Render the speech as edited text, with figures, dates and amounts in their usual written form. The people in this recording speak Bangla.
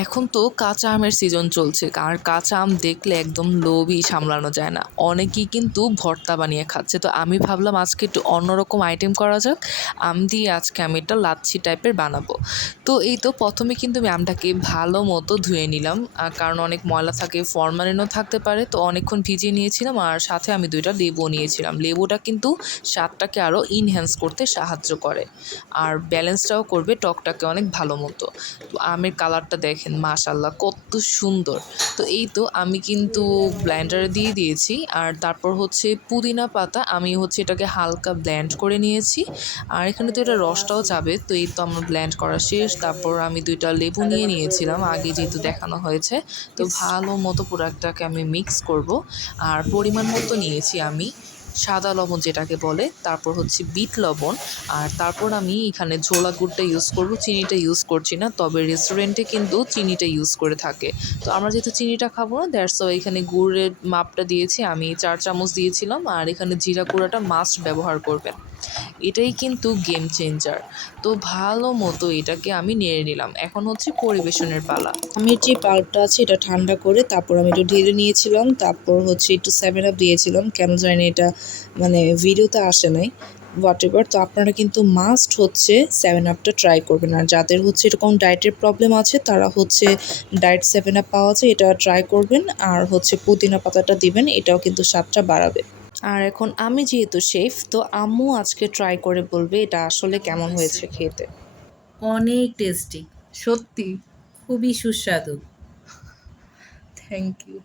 এখন তো কাঁচা আমের সিজন চলছে, আর কাঁচা আম দেখলে একদম লোভই সামলানো যায় না। অনেকেই কিন্তু ভর্তা বানিয়ে খাচ্ছে, তো আমি ভাবলাম আজকে একটু অন্যরকম আইটেম করা যাক। আম দিয়ে আজকে আমি একটা লাচ্ছি টাইপের বানাবো। তো এই তো প্রথমে কিন্তু আমি আমটাকে ভালো মতো ধুয়ে নিলাম, কারণ অনেক ময়লা থাকে, ফরমালিনও থাকতে পারে, তো অনেকক্ষণ ভিজিয়ে নিয়েছিলাম। আর সাথে আমি 2টা লেবু নিয়েছিলাম। লেবুটা কিন্তু স্বাদটাকে আরও ইনহ্যান্স করতে সাহায্য করে, আর ব্যালেন্সটাও করবে টকটাকে অনেক ভালো মতো। তো আমের কালারটা দেখেন, মাশাআল্লাহ কত সুন্দর। তো এই তো আমি কিন্তু ব্লেন্ডারে দিয়ে দিয়েছি। আর তারপর হচ্ছে পুদিনা পাতা আমি হচ্ছে এটাকে হালকা ব্লেন্ড করে নিয়েছি। আর এখানে তো এটা রসটাও যাবে। তো এই তো আমার ব্লেন্ড করা শেষ। তারপর আমি 2টা লেবু নিয়ে নিয়েছিলাম, আগে যেহেতু দেখানো হয়েছে। তো ভালো মতো পুরাটাকে আমি মিক্স করব। আর পরিমাণ মতো নিয়েছি আমি সাদা লবণ যেটাকে বলে, তারপর হচ্ছে বিট লবণ। আর তারপর আমি এখানে ঝোলা গুড়টা ইউজ করব, চিনিটা ইউজ করছি না, তবে রেস্টুরেন্টে কিন্তু চিনিটা ইউজ করে থাকে। তো আমরা যেহেতু চিনিটা খাবো না, দ্যাটস ওয়াই এখানে গুড়ের মাপটা দিয়েছি আমি 4 চামচ দিয়েছিলাম। আর এখানে জিরা গুঁড়াটা মাস্ট ব্যবহার করবেন, এটাই কিন্তু গেম চেঞ্জার। তো ভালো মতো এটাকে আমি নেড়ে নিলাম, এখন হচ্ছে পরিবেশনের পালা। আমের যে পাল্পটা আছে এটা ঠান্ডা করে তারপর আমি একটু ঢেলে নিয়েছিলাম, তারপর হচ্ছে একটু 7 আপ দিয়েছিলাম, কেন জানি এটা মানে ভিডিওতে আসে নাই, হোয়াট এভার। তো আপনারা কিন্তু মাস্ট হচ্ছে 7 আপটা ট্রাই করবেন, আর যাদের হচ্ছে এরকম ডায়েটের প্রবলেম আছে তারা হচ্ছে ডায়েট 7 আপ পাওয়া যায়, এটা ট্রাই করবেন। আর হচ্ছে পুদিনা পাতাটা দিবেন, এটাও কিন্তু স্বাদটা বাড়াবে। আর এখন আমি যেহেতু শেফ, তো আম্মু আজকে ট্রাই করে বলবে এটা আসলে কেমন হয়েছে খেতে। অনেক টেস্টি, সত্যি? খুবই সুস্বাদু। Thank you.